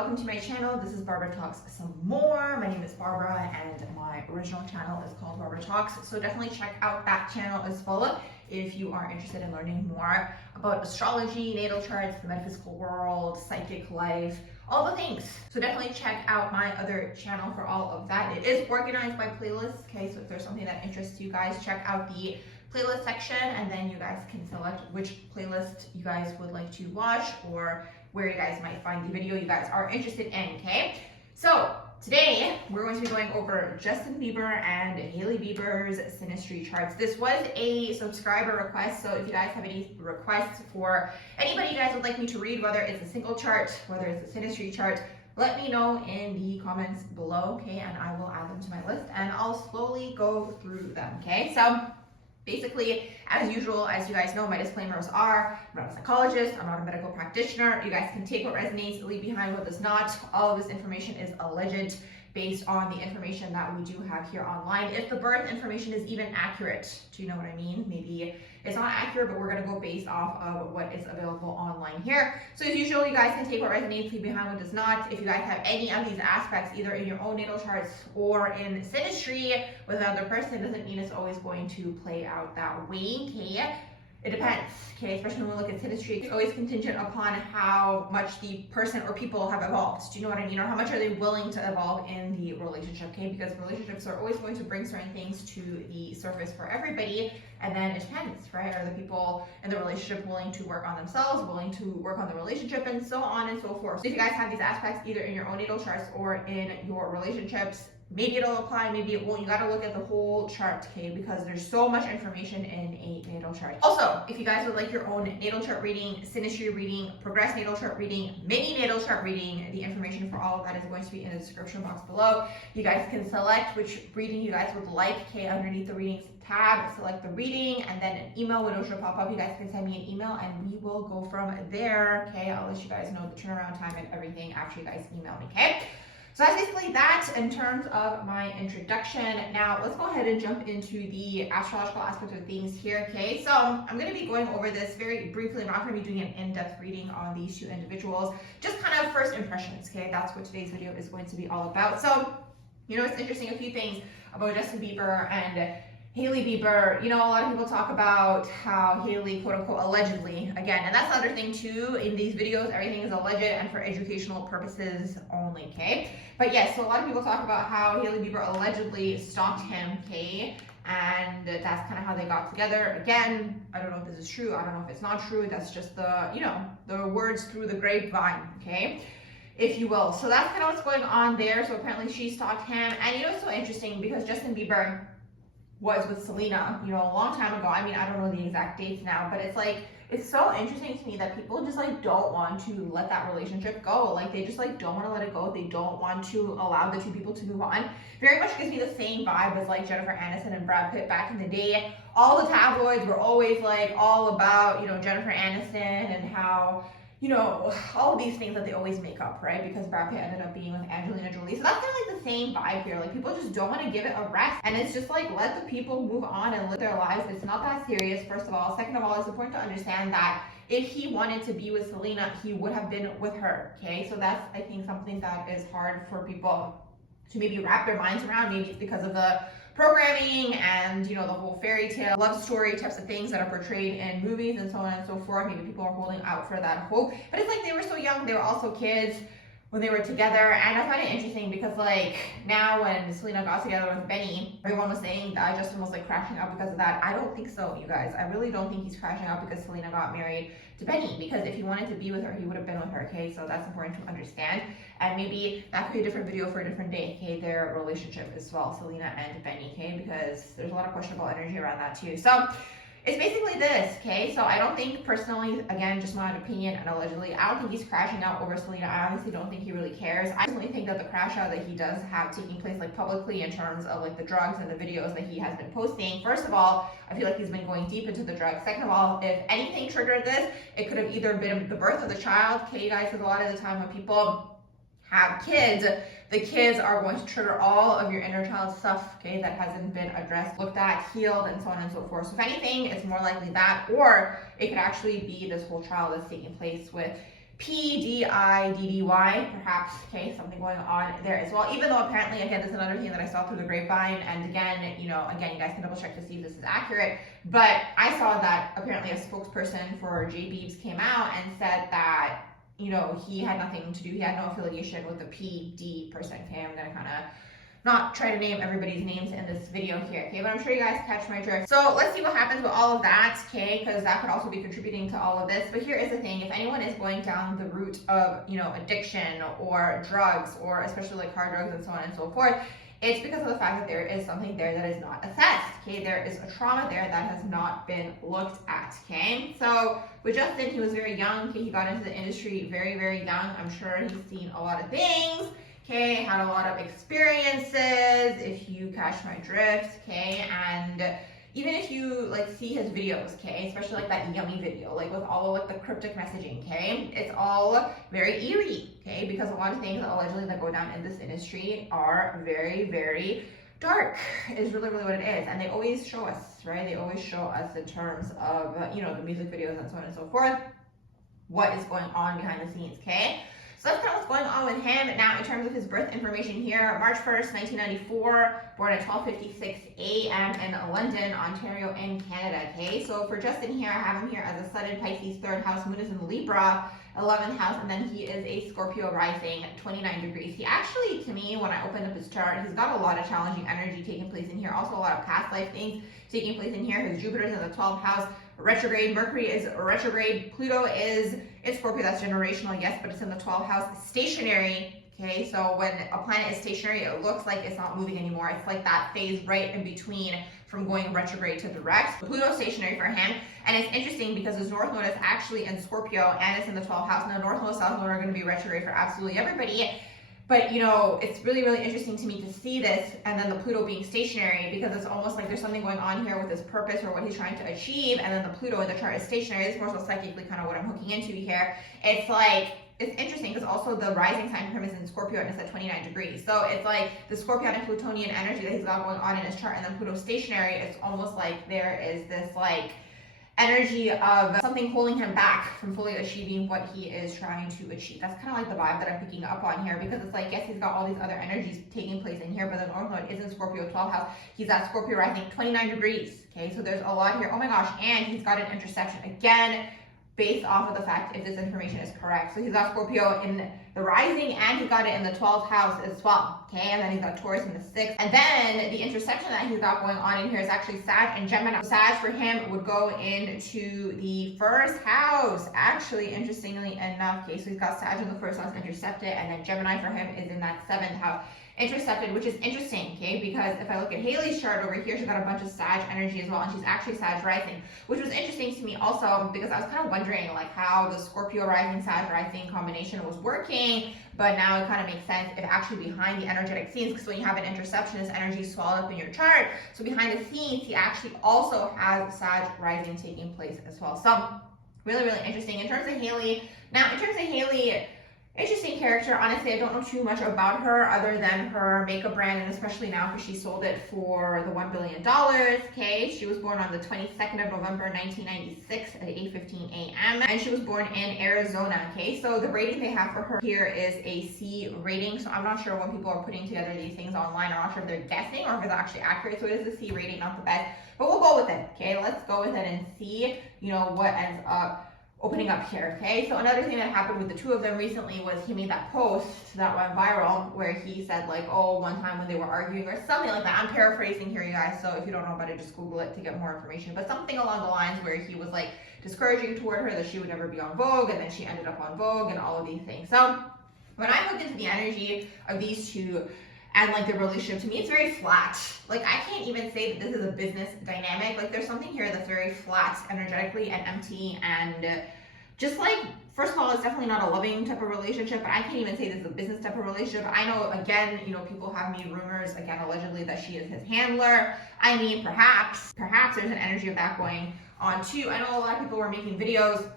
welcome to my channel. This is Barbara Talks Some More. My name is Barbara and my original channel is called Barbara Talks. So definitely check out that channel as well if you are interested in learning more about astrology, natal charts, the metaphysical world, psychic life, all the things. So definitely check out my other channel for all of that. It is organized by playlists, okay? So if there's something that interests you guys, check out the playlist section and then you guys can select which playlist you guys would like to watch or where you guys might find the video you guys are interested in, okay? So today we're going to be going over Justinbieber and Hailey Bieber's Sinistry charts. This was a subscriber request, so if you guys have any requests for anybody you guys would like me to read, whether it's a single chart, whether it's a Sinistry chart, let me know in the comments below, okay? And I will add them to my list and I'll slowly go through them, okay? So basically, as usual, as you guys know, my disclaimers are, I'm not a psychologist, I'm not a medical practitioner. You guys can take what resonates, leave behind what does not. All of this information is alleged based on the information that we do have here online. If the birth information is even accurate, do you know what I mean? Maybe it's not accurate, but we're gonna go based off of what is available online here. So as usual, you guys can take what resonates, leave behind what does not. If you guys have any of these aspects, either in your own natal charts or in Sinistry with another person, it doesn't mean it's always going to play out that way, okay? It depends, okay? Especially when we look at Sinistry, it's always contingent upon how much the person or people have evolved. Do you know what I mean? Or how much are they willing to evolve in the relationship, okay? Because relationships are always going to bring certain things to the surface for everybody, and then it depends, right? Are the people in the relationship willing to work on themselves, willing to work on the relationship, and so on and so forth. So if you guys have these aspects either in your own natal charts or in your relationships, maybe it'll apply, maybe it won't. You gotta look at the whole chart, okay? Because there's so much information in a natal chart. Also, if you guys would like your own natal chart reading, Sinistry reading, progressed natal chart reading, mini natal chart reading, the information for all of that is going to be in the description box below. You guys can select which reading you guys would like, okay? Underneath the readings tab, select the reading, and then an email window should pop up. You guys can send me an email and we will go from there, okay? I'll let you guys know the turnaround time and everything after you guys email me, okay? So that's basically that in terms of my introduction. Now let's go ahead and jump into the astrological aspect of things here, okay? So I'm going to be going over this very briefly. I'm not going to be doing an in-depth reading on these two individuals, just kind of first impressions, okay? That's what today's video is going to be all about. So, you know, it's interesting, a few things about Justinbieber and Hailey Bieber. You know, a lot of people talk about how Hailey, quote unquote, allegedly, again, and that's the other thing too, in these videos, everything is alleged and for educational purposes only, okay? But yes, so a lot of people talk about how Hailey Bieber allegedly stalked him, okay? And that's kind of how they got together. Again, I don't know if this is true, I don't know if it's not true, that's just the, you know, the words through the grapevine, okay? If you will. So that's kind of what's going on there. So apparently she stalked him, and you know, it's so interesting because Justinbieber was with Selena, you know, a long time ago. I mean, I don't know the exact dates now, but it's like, it's so interesting to me that people just like don't want to let that relationship go. Like they just like don't want to let it go. They don't want to allow the two people to move on. Very much gives me the same vibe as like Jennifer Aniston and Brad Pitt back in the day. All the tabloids were always like all about, you know, Jennifer Aniston and how, you know, all of these things that they always make up, right? Because Brad Pitt ended up being with Angelina Jolie. So that's kind of like the same vibe here. Like people just don't want to give it a rest. And it's just like, let the people move on and live their lives. It's not that serious, first of all. Second of all, it's important to understand that if he wanted to be with Selena, he would have been with her, okay? So that's, I think, something that is hard for people to maybe wrap their minds around. Maybe it's because of the programming and, you know, the whole fairy tale love story types of things that are portrayed in movies and so on and so forth. Maybe people are holding out for that hope, but it's like they were so young, they were also kids when they were together. And I find it interesting because like now when Selena got together with Benny, everyone was saying that Justin was like crashing out because of that. I don't think so, you guys. I really don't think he's crashing out because Selena got married to Benny, because if he wanted to be with her, he would have been with her, okay? So that's important to understand. And maybe that could be a different video for a different day, okay? Their relationship as well, Selena and Benny, okay? Because there's a lot of questionable energy around that too. So it's basically this, okay? So I don't think personally, again, just my opinion and allegedly, I don't think he's crashing out over Selena. I honestly don't think he really cares. I personally think that the crash out that he does have taking place like publicly in terms of like the drugs and the videos that he has been posting, first of all, I feel like he's been going deep into the drugs. Second of all, if anything triggered this, it could have either been the birth of the child, okay, you guys, because a lot of the time when people have kids, the kids are going to trigger all of your inner child stuff, okay, that hasn't been addressed, looked at, healed, and so on and so forth. So if anything, it's more likely that, or it could actually be this whole trial that's taking place with PDIDDY, perhaps, okay, something going on there as well. Even though apparently, again, this is another thing that I saw through the grapevine, and again, you guys can double check to see if this is accurate, but I saw that apparently a spokesperson for J-Beebs came out and said that, he had nothing to do, he had no affiliation with the PD person, okay? I'm gonna kind of not try to name everybody's names in this video here, okay? But I'm sure you guys catch my drift. So let's see what happens with all of that, okay? Because that could also be contributing to all of this. But here is the thing: if anyone is going down the route of, addiction or drugs, or especially like hard drugs and so on and so forth, it's because of the fact that there is something there that is not assessed, okay? There is a trauma there that has not been looked at, okay? So with Justin, he was very young, okay? He got into the industry very, very young. I'm sure he's seen a lot of things. Okay, had a lot of experiences, if you catch my drift, okay, and even if you see his videos, okay, especially like that yummy video, like with all of the cryptic messaging, okay, it's all very eerie, okay, because a lot of things allegedly that go down in this industry are very, very dark, is really, really what it is. And they always show us, right, they always show us in terms of, the music videos and so on and so forth, what is going on behind the scenes, okay? So that's kind of what's going on with him. Now, in terms of his birth information here, March 1st, 1994, born at 12:56 a.m. in London, Ontario, in Canada, okay? So for Justin here, I have him here as a Sun in Pisces, 3rd house, Moon is in Libra, 11th house, and then he is a Scorpio rising, 29 degrees. He actually, to me, when I opened up his chart, he's got a lot of challenging energy taking place in here, also a lot of past life things taking place in here. His Jupiter is in the 12th house, retrograde, Mercury is retrograde, Pluto is in Scorpio, that's generational, yes, but it's in the 12th house, stationary, okay? So when a planet is stationary, it looks like it's not moving anymore. It's like that phase right in between from going retrograde to direct. Pluto stationary for him, and it's interesting because his North Node is actually in Scorpio, and it's in the 12th house. Now, North Node, South Node are going to be retrograde for absolutely everybody, but it's really, really interesting to me to see this, and then the Pluto being stationary, because it's almost like there's something going on here with his purpose or what he's trying to achieve, and then the Pluto in the chart is stationary. This is more so psychically kind of what I'm hooking into here. It's interesting because also the rising sign for him is in Scorpio, and it's at 29 degrees. So it's like the Scorpionic Plutonian energy that he's got going on in his chart, and then Pluto stationary, it's almost like there is this energy of something holding him back from fully achieving what he is trying to achieve. That's kind of like the vibe that I'm picking up on here, because it's yes, he's got all these other energies taking place in here, but the North Node is in Scorpio, 12th house. He's at Scorpio rising, 29 degrees, okay? So there's a lot here. Oh my gosh, and he's got an interception again, based off of the fact if this information is correct. So he's got Scorpio in the rising, and he's got it in the 12th house as well, okay? And then he's got Taurus in the 6th. And then the intersection that he's got going on in here is actually Sag and Gemini. Sag for him would go into the 1st house, actually, interestingly enough, okay? So he's got Sag in the 1st house intercepted, and then Gemini for him is in that 7th house intercepted, which is interesting, okay? Because if I look at Hailey's chart over here, she's got a bunch of Sag energy as well, and she's actually Sag rising, which was interesting to me also, because I was kind of wondering how the Scorpio rising, Sag rising combination was working, but now it kind of makes sense if actually behind the energetic scenes, because when you have an interception, this energy is swallowed up in your chart. So behind the scenes, he actually also has Sag rising taking place as well. So really, really interesting. In terms of Hailey, interesting character. Honestly, I don't know too much about her other than her makeup brand, and especially now because she sold it for the $1 billion, okay? She was born on the 22nd of November, 1996 at 8:15 a.m. and she was born in Arizona, okay? So the rating they have for her here is a C rating. So I'm not sure when people are putting together these things online, I'm not sure if they're guessing or if it's actually accurate. So it is a C rating, not the best, but we'll go with it, okay? Let's go with it and see, what ends up opening up here, okay? So another thing that happened with the two of them recently was he made that post that went viral where he said one time when they were arguing or something like that. I'm paraphrasing here, you guys, so if you don't know about it, just Google it to get more information. But something along the lines where he was discouraging toward her that she would never be on Vogue, and then she ended up on Vogue and all of these things. So when I look into the energy of these two and their relationship, to me it's very flat. I can't even say that this is a business dynamic. There's something here that's very flat energetically and empty, and just first of all, it's definitely not a loving type of relationship, but I can't even say this is a business type of relationship. I know, again, people have made rumors, again, allegedly, that she is his handler. I mean, perhaps there's an energy of that going on too. I know a lot of people were making videos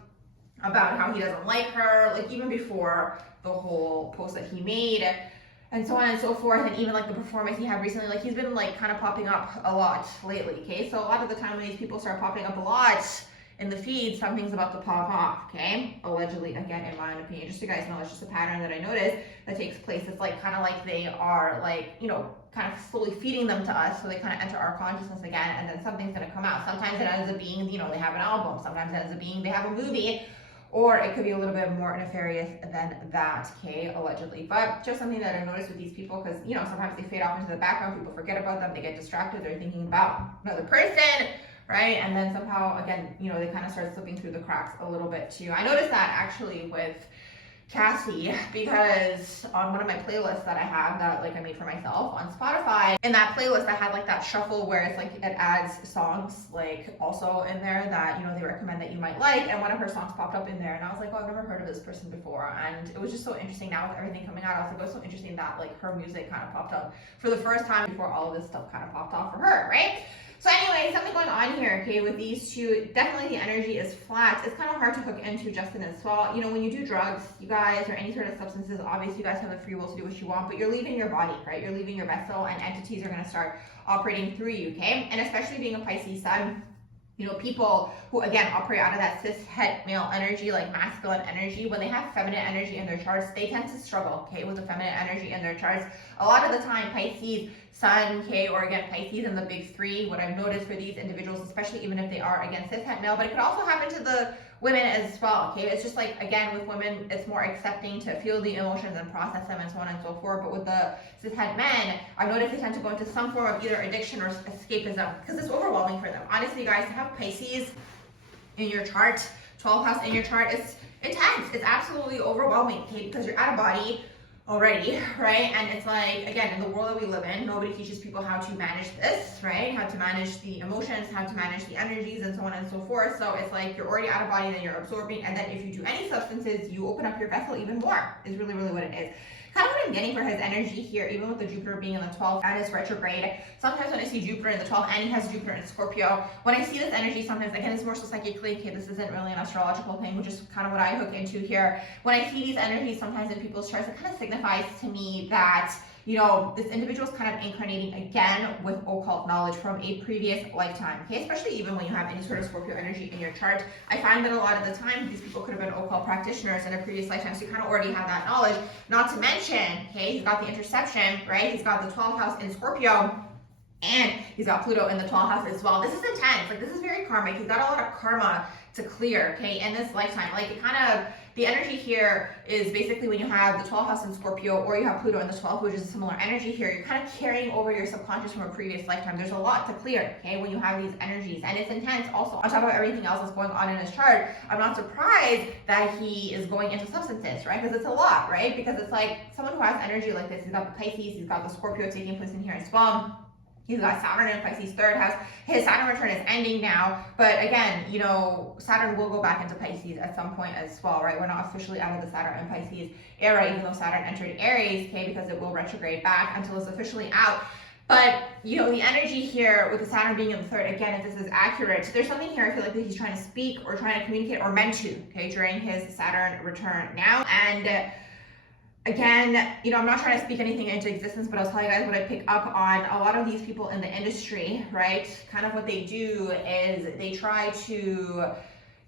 about how he doesn't like her, even before the whole post that he made, and so on and so forth, and even the performance he had recently, he's been kind of popping up a lot lately, okay? So a lot of the time when these people start popping up a lot, in the feed, something's about to pop off, okay? Allegedly, again, in my own opinion. Just so you guys know, it's just a pattern that I noticed that takes place. It's like kind of like they are like, you know, kind of slowly feeding them to us, so they kind of enter our consciousness again, and then something's gonna come out. Sometimes it ends up being, you know, they have an album. Sometimes it ends up being they have a movie, or it could be a little bit more nefarious than that, okay, allegedly. But just something that I noticed with these people, because, you know, sometimes they fade off into the background, people forget about them, they get distracted, they're thinking about another person, right? And then somehow, again, you know, they kind of start slipping through the cracks a little bit too. I noticed that actually with Cassie, because on one of my playlists that I have that like I made for myself on Spotify, in that playlist I had like that shuffle where it's like it adds songs like also in there that, you know, they recommend that you might like, and one of her songs popped up in there and I was like, oh, I've never heard of this person before, and it was just so interesting. Now with everything coming out, I was like, oh, it's so interesting that like her music kind of popped up for the first time before all of this stuff kind of popped off for her, right? So anyway, something going on here, okay, with these two. Definitely the energy is flat. It's kind of hard to hook into Justin as well. You know, when you do drugs, you guys, or any sort of substances, obviously you guys have the free will to do what you want, but you're leaving your body, right? You're leaving your vessel, and entities are going to start operating through you, okay? And especially being a Pisces sun, you know, people who, again, operate out of that cis het male energy, like masculine energy, when they have feminine energy in their charts, they tend to struggle, okay, with the feminine energy in their charts. A lot of the time, Pisces sun, okay, or again, Pisces in the big three, what I've noticed for these individuals, especially even if they are, again, cis het male, but it could also happen to the women as well, okay? It's just like, again, with women, it's more accepting to feel the emotions and process them and so on and so forth. But with the cis het men, I've noticed they tend to go into some form of either addiction or escapism because it's overwhelming for them. Honestly, guys, to have Pisces in your chart, 12th house in your chart, it's intense. It's absolutely overwhelming, okay? Because you're out of body already, right? And it's like, again, in the world that we live in, nobody teaches people how to manage this, right? How to manage the emotions, how to manage the energies, and so on and so forth. So it's like you're already out of body, then you're absorbing, and then if you do any substances, you open up your vessel even more, is really, really what it is. Kind of what I'm getting for his energy here, even with the Jupiter being in the 12th and it's retrograde. Sometimes when I see Jupiter in the 12th and he has Jupiter in Scorpio, when I see this energy, sometimes, again, it's more so psychically, okay, this isn't really an astrological thing, which is kind of what I hook into here. When I see these energies sometimes in people's charts, it kind of signifies to me that, you know, this individual is kind of incarnating again with occult knowledge from a previous lifetime, okay? Especially even when you have any sort of Scorpio energy in your chart. I find that a lot of the time, these people could have been occult practitioners in a previous lifetime, so you kind of already have that knowledge. Not to mention, okay, he's got the interception, right? He's got the 12th house in Scorpio, and he's got Pluto in the 12th house as well. This is intense. Like, this is very karmic. He's got a lot of karma to clear, okay, in this lifetime. Like, it kind of, the energy here is basically when you have the 12th house in Scorpio or you have Pluto in the 12th, which is a similar energy here, you're kind of carrying over your subconscious from a previous lifetime. There's a lot to clear, okay, when you have these energies, and it's intense. Also, on top of everything else that's going on in his chart, I'm not surprised that he is going into substances, right? Because it's a lot, right? Because it's like someone who has energy like this, he's got the Pisces, he's got the Scorpio taking place in here as well. He's got Saturn in Pisces, 3rd house. His Saturn return is ending now, but again, you know, Saturn will go back into Pisces at some point as well, right? We're not officially out of the Saturn and Pisces era, even though Saturn entered Aries, okay, because it will retrograde back until it's officially out. But, you know, the energy here with the Saturn being in the 3rd, again, if this is accurate, there's something here I feel like that he's trying to speak or trying to communicate or meant to, okay, during his Saturn return now. And again, you know, I'm not trying to speak anything into existence, but I'll tell you guys what I pick up on. A lot of these people in the industry, right, kind of what they do is they try to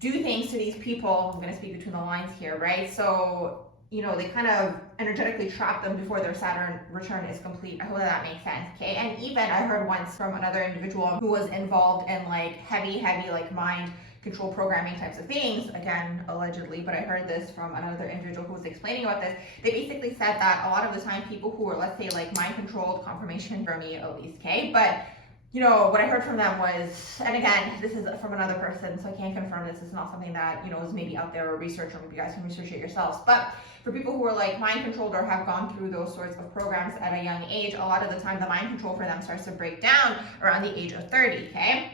do things to these people. I'm going to speak between the lines here, right? So, you know, they kind of energetically trap them before their Saturn return is complete. I hope that makes sense, okay? And even I heard once from another individual who was involved in like heavy, like mind control programming types of things, again, allegedly, but I heard this from another individual who was explaining about this. They basically said that a lot of the time people who are, let's say, like mind controlled, confirmation for me at least, okay? But, you know, what I heard from them was, and again, this is from another person, so I can't confirm this. It's not something that, you know, is maybe out there or research, or maybe you guys can research it yourselves. But for people who are like mind controlled or have gone through those sorts of programs at a young age, a lot of the time the mind control for them starts to break down around the age of 30, okay?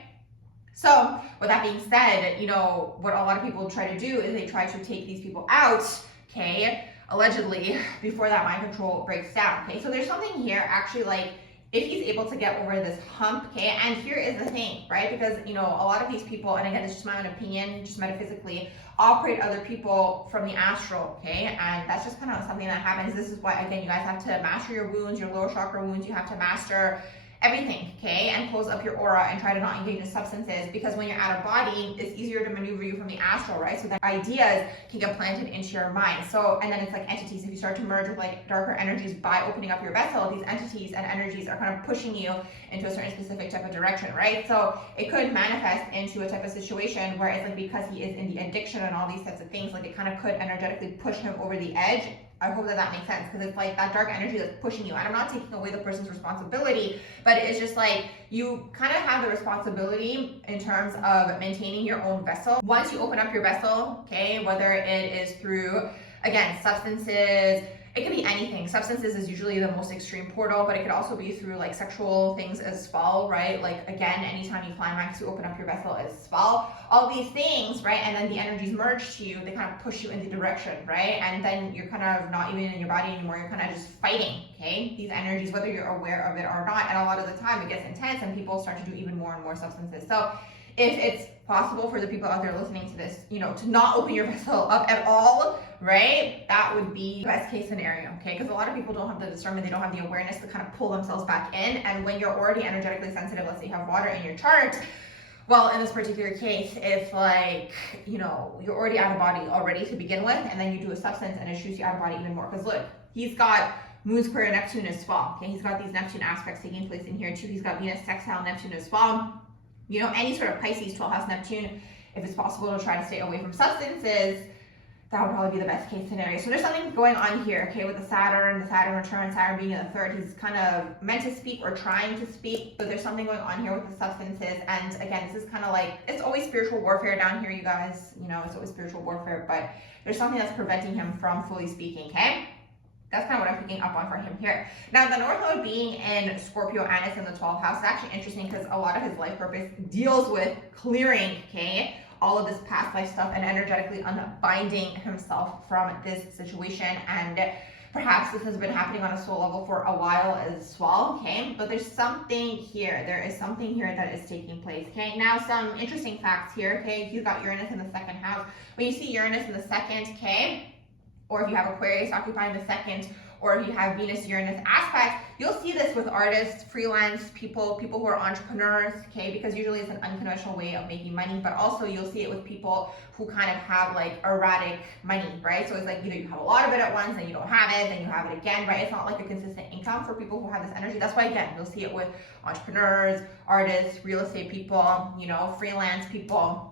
So with that being said, you know, what a lot of people try to do is they try to take these people out, okay, allegedly, before that mind control breaks down, okay? So there's something here actually, like, if he's able to get over this hump, okay, and here is the thing, right? Because, you know, a lot of these people, and again, it's just my own opinion, just metaphysically, operate other people from the astral, okay? And that's just kind of something that happens. This is why, again, you guys have to master your wounds, your lower chakra wounds. You have to master everything, okay, and close up your aura and try to not engage in substances, because when you're out of body, it's easier to maneuver you from the astral, right? So then ideas can get planted into your mind. So, and then it's like entities. If you start to merge with like darker energies by opening up your vessel, these entities and energies are kind of pushing you into a certain specific type of direction, right? So it could manifest into a type of situation where it's like, because he is in the addiction and all these types of things, like it kind of could energetically push him over the edge. I hope that that makes sense, because it's like that dark energy that's pushing you. And I'm not taking away the person's responsibility, but it's just like you kind of have the responsibility in terms of maintaining your own vessel. Once you open up your vessel, okay, whether it is through, again, substances, it could be anything. Substances is usually the most extreme portal, but it could also be through like sexual things as well, right? Like again, anytime you climax, you open up your vessel as well. All these things, right? And then the energies merge to you, they kind of push you in the direction, right? And then you're kind of not even in your body anymore. You're kind of just fighting, okay? These energies, whether you're aware of it or not. And a lot of the time it gets intense and people start to do even more and more substances. So if it's possible for the people out there listening to this, you know, to not open your vessel up at all, right? That would be best case scenario, okay? Because a lot of people don't have the discernment, they don't have the awareness to kind of pull themselves back in. And when you're already energetically sensitive, let's say you have water in your chart, well, in this particular case, if like, you know, you're already out of body already to begin with, and then you do a substance and it shoots you out of body even more. Because look, he's got Moon square Neptune as well, okay? He's got these Neptune aspects taking place in here too. He's got Venus sextile Neptune as well. You know, any sort of Pisces 12th house Neptune, if it's possible to try to stay away from substances, that would probably be the best case scenario. So there's something going on here, okay, with the Saturn return, Saturn being in the third. He's kind of meant to speak or trying to speak, but there's something going on here with the substances. And again, this is kind of like, it's always spiritual warfare down here, you guys. You know, it's always spiritual warfare, but there's something that's preventing him from fully speaking, okay? That's kind of what I'm picking up on for him here. Now, the North Node being in Scorpio and it's in the 12th house is actually interesting, because a lot of his life purpose deals with clearing, okay, all of this past life stuff and energetically unbinding himself from this situation. And perhaps this has been happening on a soul level for a while as well, okay? But there's something here. There is something here that is taking place, okay? Now, some interesting facts here, okay? You've got Uranus in the second house. When you see Uranus in the second, okay, or if you have Aquarius occupying the second, or if you have Venus-Uranus aspect, you'll see this with artists, freelance people who are entrepreneurs, okay? Because usually it's an unconventional way of making money, but also you'll see it with people who kind of have like erratic money, right? So it's like either you have a lot of it at once and you don't have it, then you have it again, right? It's not like a consistent income for people who have this energy. That's why, again, you'll see it with entrepreneurs, artists, real estate people, you know, freelance people,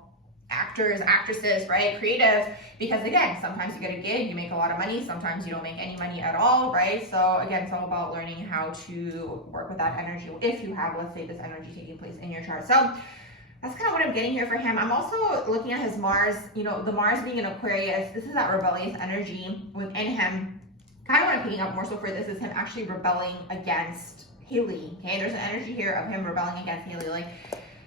actors, actresses, right? Creatives, because again, sometimes you get a gig, you make a lot of money, sometimes you don't make any money at all, right? So again, it's all about learning how to work with that energy if you have, let's say, this energy taking place in your chart. So that's kind of what I'm getting here for him. I'm also looking at his Mars, you know, the Mars being in Aquarius, this is that rebellious energy within him. Kind of what I'm picking up more so for this is him actually rebelling against Hailey, okay? There's an energy here of him rebelling against Hailey. Like,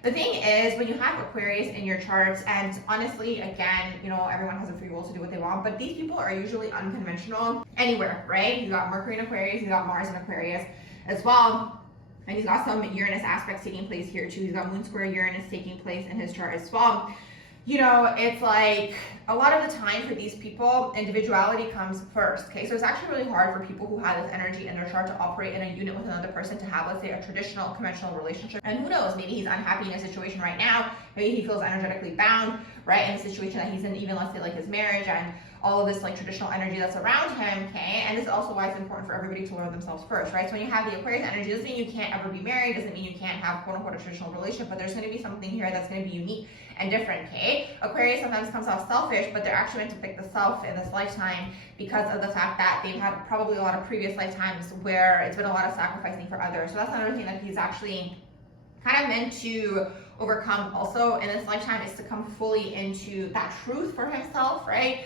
the thing is, when you have Aquarius in your charts, and honestly, again, you know, everyone has a free will to do what they want, but these people are usually unconventional anywhere, right? You got Mercury in Aquarius, you got Mars in Aquarius as well, and he's got some Uranus aspects taking place here too. He's got Moon square Uranus taking place in his chart as well. You know, it's like a lot of the time for these people, individuality comes first, okay? So it's actually really hard for people who have this energy in their chart to operate in a unit with another person, to have, let's say, a traditional, conventional relationship. And who knows, maybe he's unhappy in a situation right now. Maybe he feels energetically bound, right, in the situation that he's in, even let's say like his marriage and all of this like traditional energy that's around him, okay? And this is also why it's important for everybody to learn themselves first, right? So when you have the Aquarius energy, doesn't mean you can't ever be married, doesn't mean you can't have quote unquote a traditional relationship, but there's gonna be something here that's gonna be unique and different, okay? Aquarius sometimes comes off selfish, but they're actually meant to pick the self in this lifetime because of the fact that they've had probably a lot of previous lifetimes where it's been a lot of sacrificing for others. So that's another thing that he's actually kind of meant to overcome also in this lifetime, is to come fully into that truth for himself, right?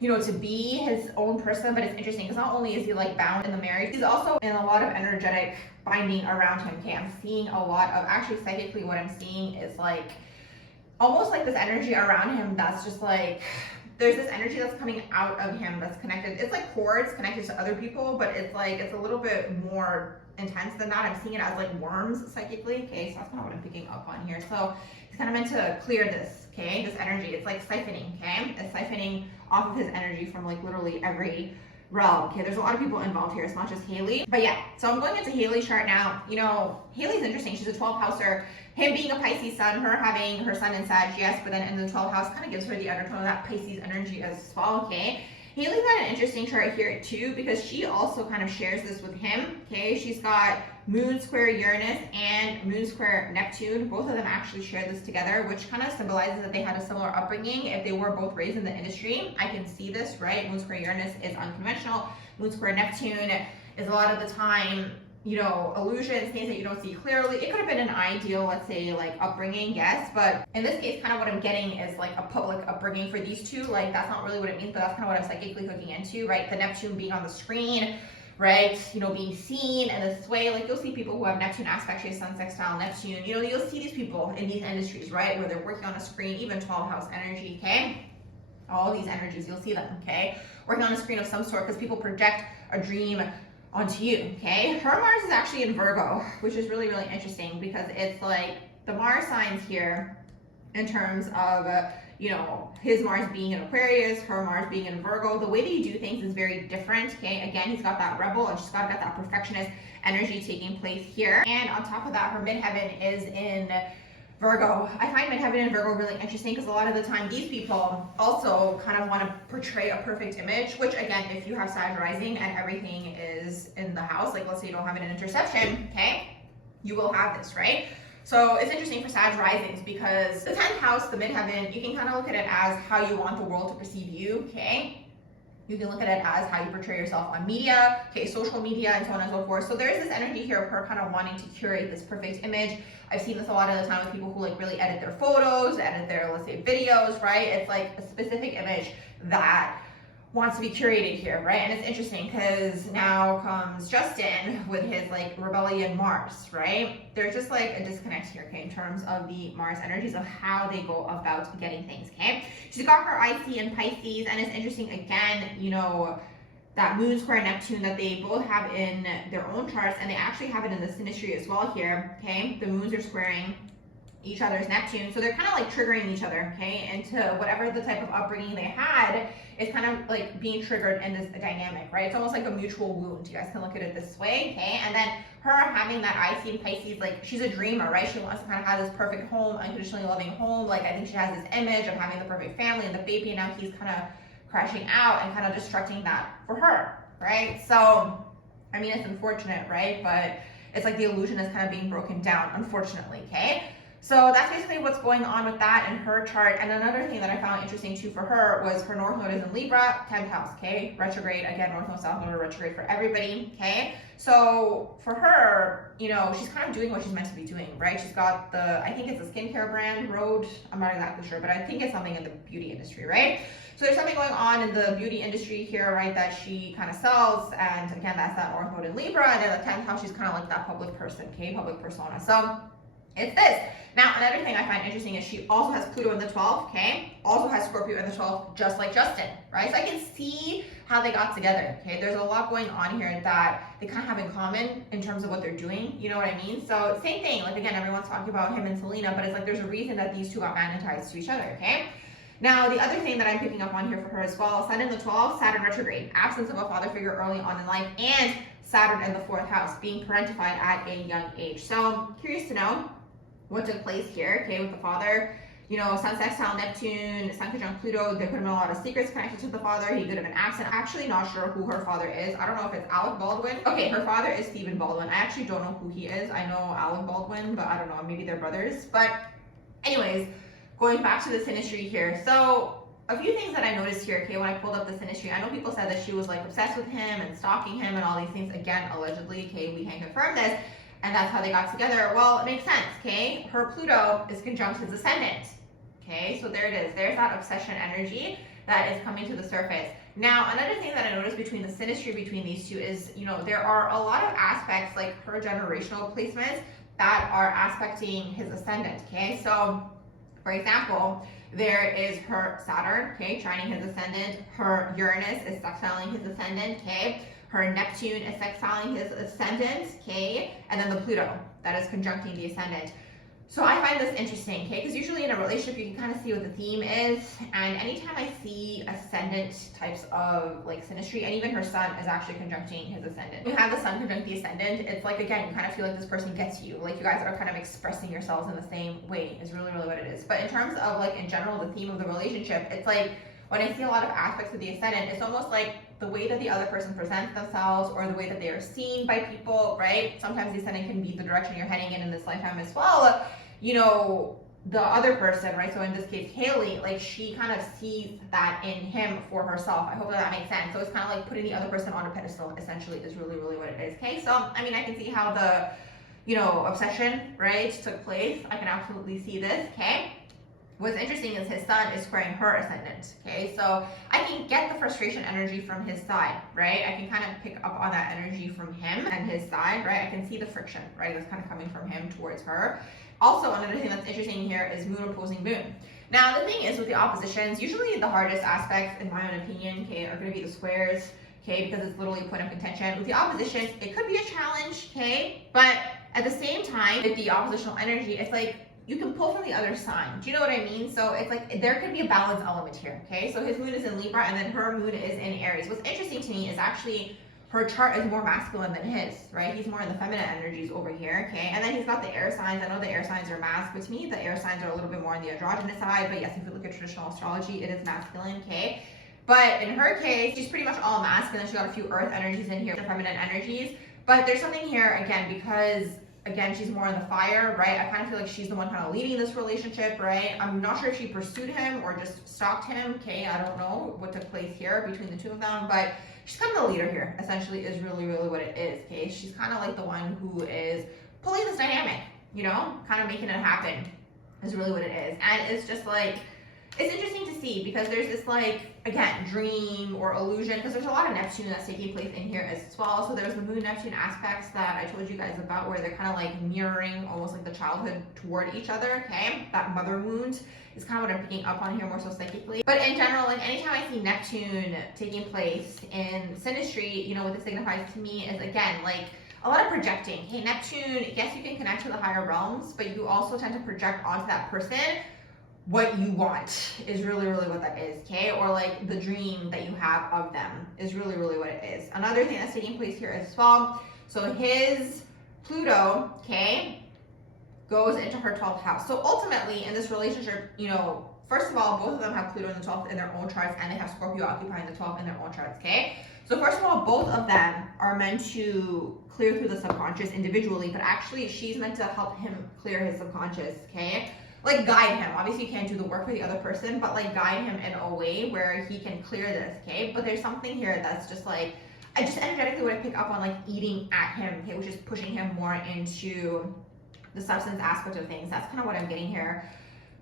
You know, to be his own person. But it's interesting because not only is he like bound in the marriage, he's also in a lot of energetic binding around him, okay? I'm seeing a lot of, actually psychically what I'm seeing is like, almost like this energy around him that's just like, there's this energy that's coming out of him that's connected. It's like cords connected to other people, but it's like, it's a little bit more intense than that. I'm seeing it as like worms psychically, okay? So that's kind of what I'm picking up on here. So he's kind of meant to clear this, okay? This energy, it's like siphoning, okay? It's siphoning off of his energy from like literally every realm. Okay, there's a lot of people involved here. It's not just Hailey. But yeah, so I'm going into Hailey's chart now. You know, Hailey's interesting. She's a 12th houser. Him being a Pisces sun, her having her sun in Sag, yes, but then in the 12th house kind of gives her the undertone of that Pisces energy as well, okay? Hailey's got an interesting chart here too, because she also kind of shares this with him, okay? She's got Moon square Uranus and Moon square Neptune. Both of them actually share this together, which kind of symbolizes that they had a similar upbringing if they were both raised in the industry. I can see this, right? Moon square Uranus is unconventional. Moon square Neptune is a lot of the time, you know, illusions, things that you don't see clearly. It could have been an ideal, let's say, like upbringing, yes, but in this case, kind of what I'm getting is like a public upbringing for these two. Like, that's not really what it means, but that's kind of what I'm psychically hooking into, right? The Neptune being on the screen, right? You know, being seen in this way. Like, you'll see people who have Neptune aspect, Sun sextile Neptune. You know, you'll see these people in these industries, right? Where they're working on a screen, even 12th house energy, okay? All these energies, you'll see them, okay? Working on a screen of some sort, because people project a dream onto you, okay? Her Mars is actually in Virgo, which is really, really interesting, because it's like the Mars signs here in terms of, you know, his Mars being in Aquarius, her Mars being in Virgo. The way that you do things is very different, okay? Again, he's got that rebel, and she's got that perfectionist energy taking place here. And on top of that, her midheaven is in Virgo. I find midheaven in Virgo really interesting, because a lot of the time these people also kind of want to portray a perfect image, which again, if you have Sag rising and everything is in the house, like let's say you don't have it in interception, okay, you will have this, right? So it's interesting for Sag risings, because the 10th house, the midheaven, you can kind of look at it as how you want the world to perceive you, okay? You can look at it as how you portray yourself on media, okay, social media, and so on and so forth. So there is this energy here of her kind of wanting to curate this perfect image. I've seen this a lot of the time with people who like really edit their photos, edit their, let's say, videos, right? It's like a specific image that wants to be curated here, right? And it's interesting because now comes Justin with his like rebellion Mars, right? There's just like a disconnect here, okay, in terms of the Mars energies of how they go about getting things, okay? She's got her IC in Pisces, and it's interesting again, you know, that Moon square Neptune that they both have in their own charts, and they actually have it in the Sinistry as well here, okay? The moons are squaring each other's Neptune, so they're kind of like triggering each other, okay, into whatever the type of upbringing they had is kind of like being triggered in this dynamic, right? It's almost like a mutual wound. You guys can look at it this way, okay? And then her having that IC in Pisces, like she's a dreamer, right? She wants to kind of have this perfect home, unconditionally loving home. Like I think she has this image of having the perfect family and the baby, and now he's kind of crashing out and kind of destructing that for her, right? So, I mean, it's unfortunate, right? But it's like the illusion is kind of being broken down, unfortunately, okay? So that's basically what's going on with that in her chart. And another thing that I found interesting too for her was her North Node is in Libra, 10th house, okay? Retrograde, again, North Node, South Node are retrograde for everybody, okay? So for her, you know, she's kind of doing what she's meant to be doing, right? She's got the, I think it's a skincare brand, Rhode, I'm not exactly sure, but I think it's something in the beauty industry, right? So there's something going on in the beauty industry here, right, that she kind of sells. And again, that's that North Node in Libra. And then the 10th house, she's kind of like that public person, okay? Public persona. So it's this. Now, another thing I find interesting is she also has Pluto in the 12th, okay? Also has Scorpio in the 12th, just like Justin, right? So I can see how they got together, okay? There's a lot going on here that they kind of have in common in terms of what they're doing, you know what I mean? So same thing, like again, everyone's talking about him and Selena, but it's like there's a reason that these two got magnetized to each other, okay? Now, the other thing that I'm picking up on here for her as well, Sun in the 12th, Saturn retrograde, absence of a father figure early on in life, and Saturn in the 4th house, being parentified at a young age. So curious to know what took place here, okay, with the father. You know, Sun sextile Neptune, Sun conjunct Pluto, there could have been a lot of secrets connected to the father. He could have been absent. Actually not sure who her father is. I don't know if it's Alec Baldwin. Okay, her father is Stephen Baldwin. I actually don't know who he is. I know Alec Baldwin, but I don't know, maybe they're brothers. But anyways, going back to the Sinistry here. So a few things that I noticed here, okay, when I pulled up the Sinistry, I know people said that she was like obsessed with him and stalking him and all these things. Again, allegedly, okay, we can't confirm this. And that's how they got together. Well, it makes sense, okay? Her Pluto is conjunct his ascendant, okay? So there it is. There's that obsession energy that is coming to the surface. Now, another thing that I noticed between the Sinistry between these two is, you know, there are a lot of aspects, like her generational placements, that are aspecting his ascendant, okay? So, for example, there is her Saturn, okay, trining his ascendant. Her Uranus is sextiling his ascendant, okay? Her Neptune is sextiling his ascendant, okay? And then the Pluto that is conjuncting the ascendant. So I find this interesting, okay? Because usually in a relationship, you can kind of see what the theme is. And anytime I see ascendant types of like Sinistry, and even her sun is actually conjuncting his ascendant. When you have the sun conjunct the ascendant, it's like, again, you kind of feel like this person gets you. Like you guys are kind of expressing yourselves in the same way is really, really what it is. But in terms of like, in general, the theme of the relationship, it's like, when I see a lot of aspects of the ascendant, it's almost like the way that the other person presents themselves or the way that they are seen by people, right? Sometimes the ascendant can be the direction you're heading in this lifetime as well. You know, the other person, right? So in this case, Hailey, like she kind of sees that in him for herself. I hope that makes sense. So it's kind of like putting the other person on a pedestal, essentially, is really, really what it is. Okay, so I mean, I can see how the, you know, obsession, right, took place. I can absolutely see this, okay? What's interesting is his sun is squaring her ascendant, okay? So I can get the frustration energy from his side, right? I can kind of pick up on that energy from him and his side, right? I can see the friction, right? That's kind of coming from him towards her. Also, another thing that's interesting here is moon opposing moon. Now, the thing is with the oppositions, usually the hardest aspects, in my own opinion, okay, are going to be the squares, okay, because it's literally a point of contention. With the oppositions, it could be a challenge, okay? But at the same time, with the oppositional energy, it's like, you can pull from the other sign. Do you know what I mean? So it's like there could be a balance element here, okay? So his moon is in Libra and then her moon is in Aries. What's interesting to me is actually her chart is more masculine than his, right? He's more in the feminine energies over here, okay? And then he's got the air signs. I know the air signs are masc, but to me, the air signs are a little bit more on the androgynous side. But yes, if you look at traditional astrology, it is masculine, okay? But in her case, she's pretty much all masculine. She's got a few earth energies in here, the feminine energies. But there's something here, again, because again, she's more in the fire, right? I kind of feel like she's the one kind of leading this relationship, right? I'm not sure if she pursued him or just stalked him, okay? I don't know what took place here between the two of them, but she's kind of the leader here, essentially, is really, really what it is, okay? She's kind of like the one who is pulling this dynamic, you know? Kind of making it happen is really what it is. And it's just like, it's interesting to see because there's this like, again, dream or illusion, because there's a lot of Neptune that's taking place in here as well. So there's the moon Neptune aspects that I told you guys about where they're kind of like mirroring almost like the childhood toward each other, okay? That mother wound is kind of what I'm picking up on here more so psychically. But in general, like anytime I see Neptune taking place in Sinistry, you know, what this signifies to me is, again, like a lot of projecting. Hey, Neptune, yes, you can connect to the higher realms, but you also tend to project onto that person what you want is really, really what that is, okay? Or like the dream that you have of them is really, really what it is. Another thing that's taking place here as well, so his Pluto, okay, goes into her 12th house. So ultimately in this relationship, you know, first of all, both of them have Pluto in the 12th in their own charts and they have Scorpio occupying the 12th in their own charts, okay? So first of all, both of them are meant to clear through the subconscious individually, but actually she's meant to help him clear his subconscious, okay? Like guide him. Obviously you can't do the work for the other person, but like guide him in a way where he can clear this, okay? But there's something here that's just like, I just energetically would pick up on like eating at him, okay, which is pushing him more into the substance aspect of things. That's kind of what I'm getting here.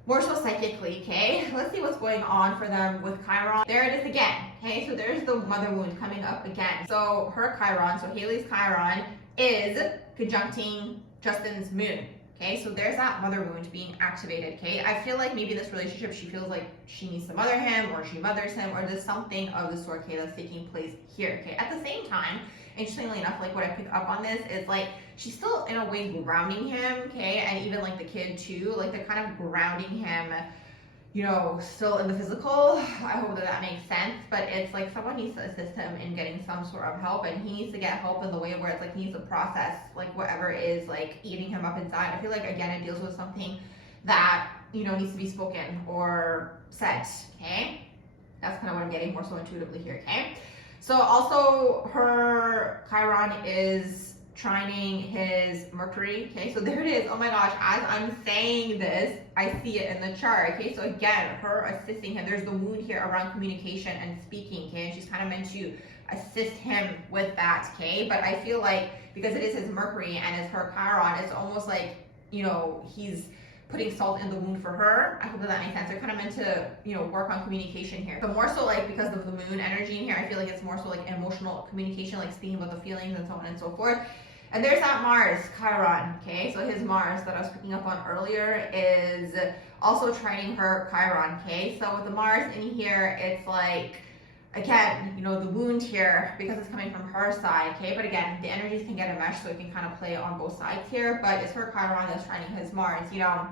More so psychically, okay? Let's see what's going on for them with Chiron. There it is again, okay? So there's the mother wound coming up again. So her Chiron, so Hailey's Chiron is conjuncting Justin's moon. Okay, so there's that mother wound being activated, okay? I feel like maybe this relationship, she feels like she needs to mother him or she mothers him or there's something of the sort, okay, that's taking place here, okay? At the same time, interestingly enough, like what I pick up on this is like, she's still in a way grounding him, okay? And even like the kid too, like they're kind of grounding him, you know, still in the physical. I hope that makes sense, but it's like someone needs to assist him in getting some sort of help and he needs to get help in the way where it's like he needs to process like whatever is like eating him up inside. I feel like again, it deals with something that, you know, needs to be spoken or said, okay? That's kind of what I'm getting more so intuitively here, okay? So also her Chiron is trining his Mercury, okay? So there it is. Oh my gosh, as I'm saying this, I see it in the chart, okay? So again, her assisting him. There's the wound here around communication and speaking, okay? And she's kind of meant to assist him with that, okay? But I feel like because it is his Mercury and it's her Chiron, it's almost like, you know, he's putting salt in the wound for her. I hope that makes sense. They're kind of meant to, you know, work on communication here. But more so like because of the moon energy in here, I feel like it's more so like emotional communication, like speaking about the feelings and so on and so forth. And there's that Mars, Chiron, okay? So his Mars that I was picking up on earlier is also trining her Chiron, okay? So with the Mars in here, it's like, again, you know, the wound here, because it's coming from her side, okay? But again, the energies can get enmeshed, so it can kind of play on both sides here, but it's her Chiron that's trining his Mars. You know,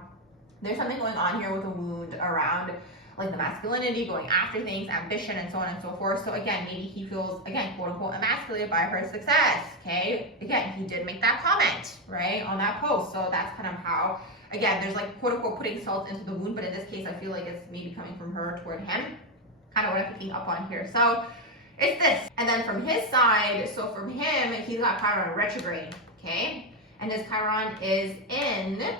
there's something going on here with a wound around like the masculinity, going after things, ambition, and so on and so forth. So again, maybe he feels, again, quote unquote, emasculated by her success, okay? Again, he did make that comment, right, on that post. So that's kind of how, again, there's like quote unquote putting salt into the wound, but in this case, I feel like it's maybe coming from her toward him. Kind of what I'm picking up on here. So it's this. And then from his side, so from him, he's got Chiron retrograde, okay? And his Chiron is in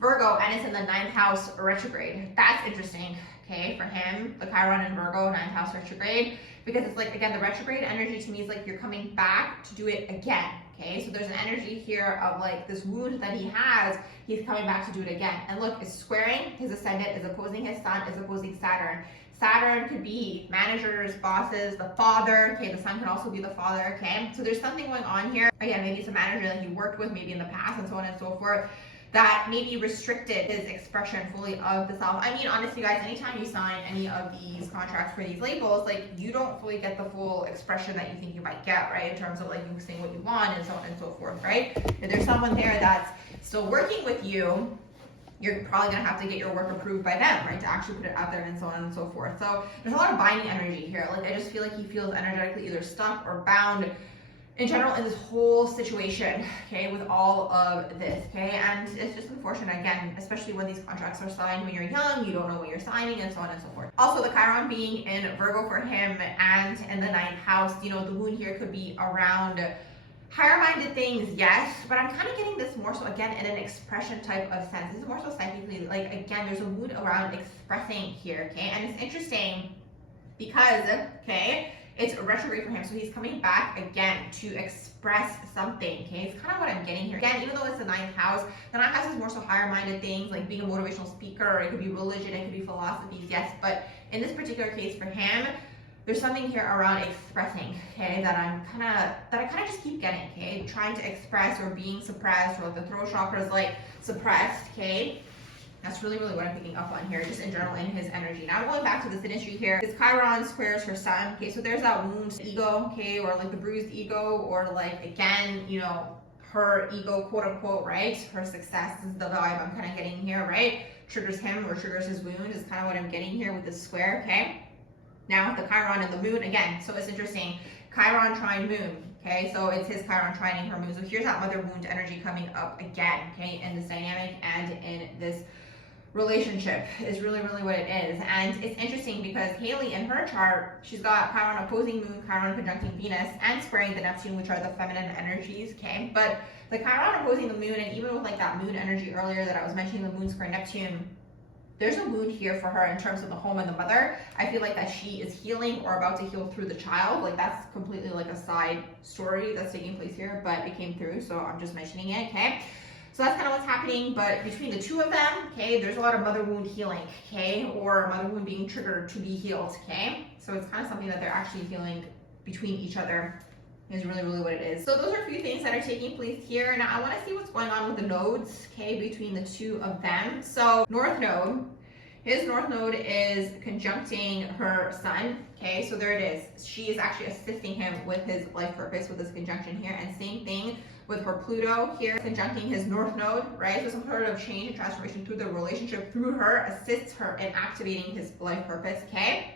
Virgo, and it's in the 9th house retrograde. That's interesting, okay, for him, the Chiron in Virgo, 9th house retrograde, because it's like, again, the retrograde energy to me is like you're coming back to do it again, okay? So there's an energy here of like this wound that he has, he's coming back to do it again. And look, it's squaring, his ascendant is opposing his sun, is opposing Saturn. Saturn could be managers, bosses, the father, okay? The sun can also be the father, okay? So there's something going on here. Again, maybe it's a manager that he worked with maybe in the past and so on and so forth, that maybe restricted his expression fully of the self. I mean, honestly, guys, anytime you sign any of these contracts for these labels, like, you don't fully get the full expression that you think you might get, right? In terms of like you saying what you want and so on and so forth, right? If there's someone there that's still working with you, you're probably gonna have to get your work approved by them, right? To actually put it out there and so on and so forth. So there's a lot of binding energy here. Like, I just feel like he feels energetically either stuck or bound in general in this whole situation, okay, with all of this, okay? And it's just unfortunate, again, especially when these contracts are signed when you're young, you don't know what you're signing and so on and so forth. Also, the Chiron being in Virgo for him and in the 9th house, you know, the wound here could be around higher-minded things, yes, but I'm kind of getting this more so, again, in an expression type of sense. This is more so psychically, like, again, there's a wound around expressing here, okay? And it's interesting because, okay, it's retrograde for him, so he's coming back again to express something, okay? It's kind of what I'm getting here. Again, even though it's the 9th house, the 9th house is more so higher-minded things, like being a motivational speaker, it could be religion, it could be philosophies, yes, but in this particular case for him, there's something here around expressing, okay, that I kind of just keep getting, okay, trying to express or being suppressed, or like the throat chakra is like suppressed, okay. That's really, really what I'm picking up on here, just in general in his energy. Now going back to the Sinistry here, this Chiron squares her sun, okay, so there's that wound ego, okay, or like the bruised ego, or like, again, you know, her ego, quote unquote, right? Her success is the vibe I'm kind of getting here, right? Triggers him or triggers his wound is kind of what I'm getting here with this square, okay? Now the Chiron and the moon, again, so it's interesting. Chiron trine moon, okay? So it's his Chiron trining her moon. So here's that mother wound energy coming up again, okay? In this dynamic and in this relationship is really, really what it is. And it's interesting because Hailey in her chart, she's got Chiron opposing moon, Chiron conjuncting Venus, and squaring the Neptune, which are the feminine energies, okay? But the Chiron opposing the moon, and even with like that moon energy earlier that I was mentioning, the moon square Neptune, there's a wound here for her in terms of the home and the mother. I feel like that she is healing or about to heal through the child. Like, that's completely like a side story that's taking place here, but it came through, so I'm just mentioning it, okay? So that's kind of what's happening, but between the two of them, okay, there's a lot of mother wound healing, okay, or mother wound being triggered to be healed, okay? So it's kind of something that they're actually healing between each other is really, really what it is. So those are a few things that are taking place here. Now I want to see what's going on with the nodes, okay, between the two of them. So North Node, his North Node is conjuncting her Sun, okay, so there it is. She is actually assisting him with his life purpose with this conjunction here, and same thing with her Pluto here, conjuncting his North Node, right? So some sort of change and transformation through the relationship through her assists her in activating his life purpose, okay?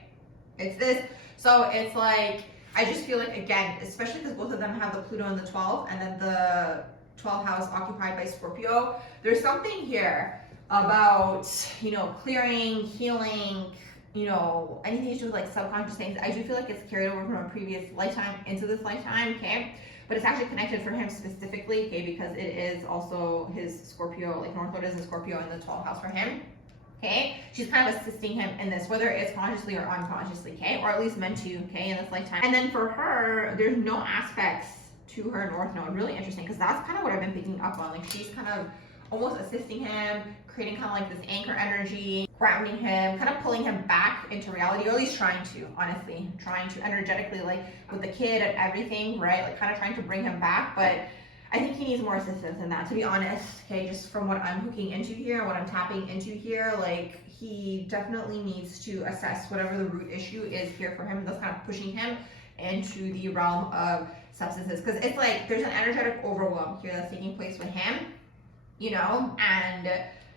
It's this. So it's like, I just feel like, again, especially because both of them have the Pluto in the 12th and then the 12th house occupied by Scorpio, there's something here about, you know, clearing, healing, you know, anything to do with like subconscious things. I do feel like it's carried over from a previous lifetime into this lifetime, okay? But it's actually connected for him specifically, okay, because it is also his Scorpio, like North Node is in Scorpio in the 12th house for him, okay? She's kind of assisting him in this, whether it's consciously or unconsciously, okay? Or at least meant to, okay, in this lifetime. And then for her, there's no aspects to her North Node. Really interesting, because that's kind of what I've been picking up on. Like, she's kind of almost assisting him, creating kind of like this anchor energy, grounding him, kind of pulling him back into reality, or at least trying to, honestly, trying to energetically, like with the kid and everything, right? Like kind of trying to bring him back. But I think he needs more assistance in that, to be honest. Okay, just from what I'm hooking into here, what I'm tapping into here, like he definitely needs to assess whatever the root issue is here for him. That's kind of pushing him into the realm of substances, because it's like there's an energetic overwhelm here that's taking place with him, you know, and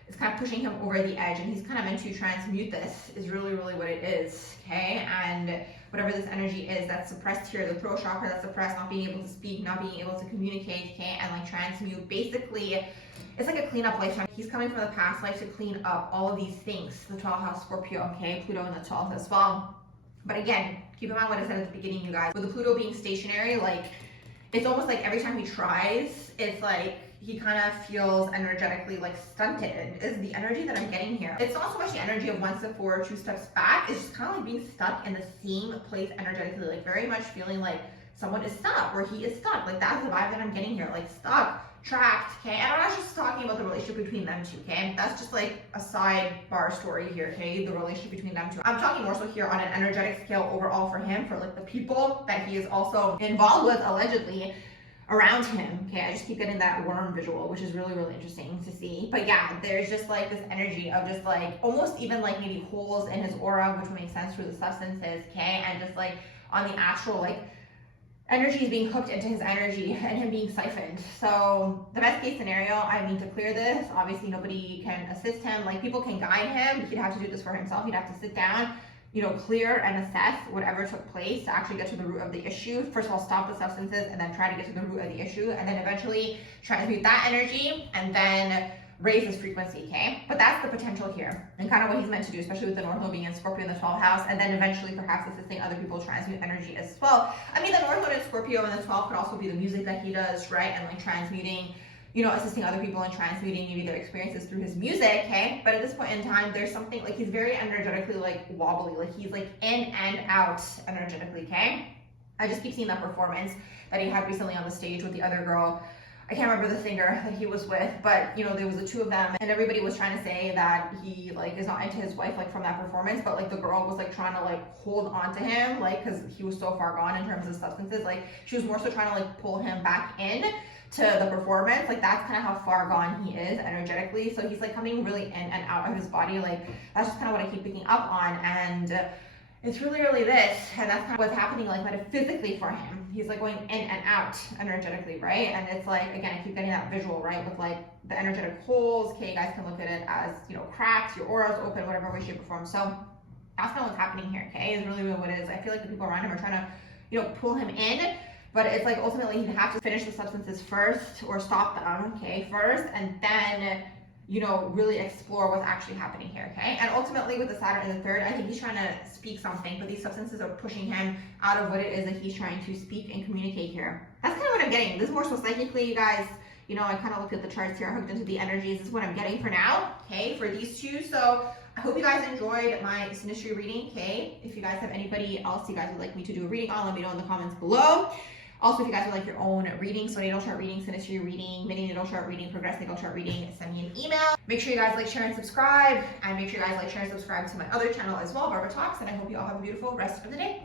it's kind of pushing him over the edge, and he's kind of meant to transmute this is really what it is. Okay, and whatever this energy is that's suppressed here, the throat chakra that's suppressed, not being able to speak, not being able to communicate, okay, and like transmute, basically it's like a cleanup lifetime. He's coming from the past life to clean up all of these things, the 12th house Scorpio, okay, Pluto in the 12th as well. But again, keep in mind what I said at the beginning, you guys, with the Pluto being stationary, like it's almost like every time he tries, it's like he kind of feels energetically like stunted, is the energy that I'm getting here. It's not so much the energy of 1 step forward, 2 steps back. It's just kind of like being stuck in the same place energetically, like very much feeling like someone is stuck or he is stuck. Like that's the vibe that I'm getting here, like stuck, trapped, okay? And I'm not just talking about the relationship between them two, okay? That's just like a sidebar story here, okay? The relationship between them two. I'm talking more so here on an energetic scale overall for him, for like the people that he is also involved with allegedly around him, okay? I just keep getting that worm visual, which is really interesting to see. But yeah, there's just like this energy of just like almost even like maybe holes in his aura, which would make sense for the substances, okay? And just like on the astral, like energy is being hooked into his energy and him being siphoned. So the best case scenario, I need to clear this. Obviously nobody can assist him, like people can guide him, but he'd have to do this for himself. He'd have to sit down, you know, clear and assess whatever took place to actually get to the root of the issue. First of all, stop the substances and then try to get to the root of the issue, and then eventually transmute that energy and then raise his frequency, okay? But that's the potential here and kind of what he's meant to do, especially with the North Node being in Scorpio in the 12th house, and then eventually perhaps assisting other people transmute energy as well. I mean, the North Node in Scorpio in the 12th could also be the music that he does, right? And like transmuting, you know, assisting other people in transmuting maybe their experiences through his music, okay? But at this point in time, there's something like he's very energetically like wobbly, like he's like in and out energetically, okay? I just keep seeing that performance that he had recently on the stage with the other girl. I can't remember the singer that he was with, but you know, there was the two of them and everybody was trying to say that he like is not into his wife like from that performance, but like the girl was like trying to like hold on to him, like because he was so far gone in terms of substances. Like she was more so trying to like pull him back in to the performance. Like that's kind of how far gone he is energetically. So he's like coming really in and out of his body. Like that's just kind of what I keep picking up on, and it's really this, and that's kind of what's happening like metaphysically for him. He's like going in and out energetically, right? And it's like, again, I keep getting that visual, right? With like the energetic holes, okay, you guys can look at it as, you know, cracks, your aura's open, whatever way, shape, or form. So that's kind of what's happening here, okay? Is really what it is. I feel like the people around him are trying to, you know, pull him in, but it's like ultimately he'd have to finish the substances first or stop them, okay, first, and then, you know, really explore what's actually happening here, okay? And ultimately with the Saturn in the 3rd, I think he's trying to speak something, but these substances are pushing him out of what it is that he's trying to speak and communicate here. That's kind of what I'm getting. This is more so psychically, you guys. You know, I kind of looked at the charts here, I hooked into the energies. This is what I'm getting for now, okay, for these two. So I hope you guys enjoyed my Sinistry reading, okay? If you guys have anybody else you guys would like me to do a reading on, let me know in the comments below. Also, if you guys would like your own reading, so natal chart reading, Sinistry reading, mini natal chart reading, progress natal chart reading, send me an email. Make sure you guys like, share, and subscribe. And make sure you guys like, share, and subscribe to my other channel as well, Barbara Talks. And I hope you all have a beautiful rest of the day.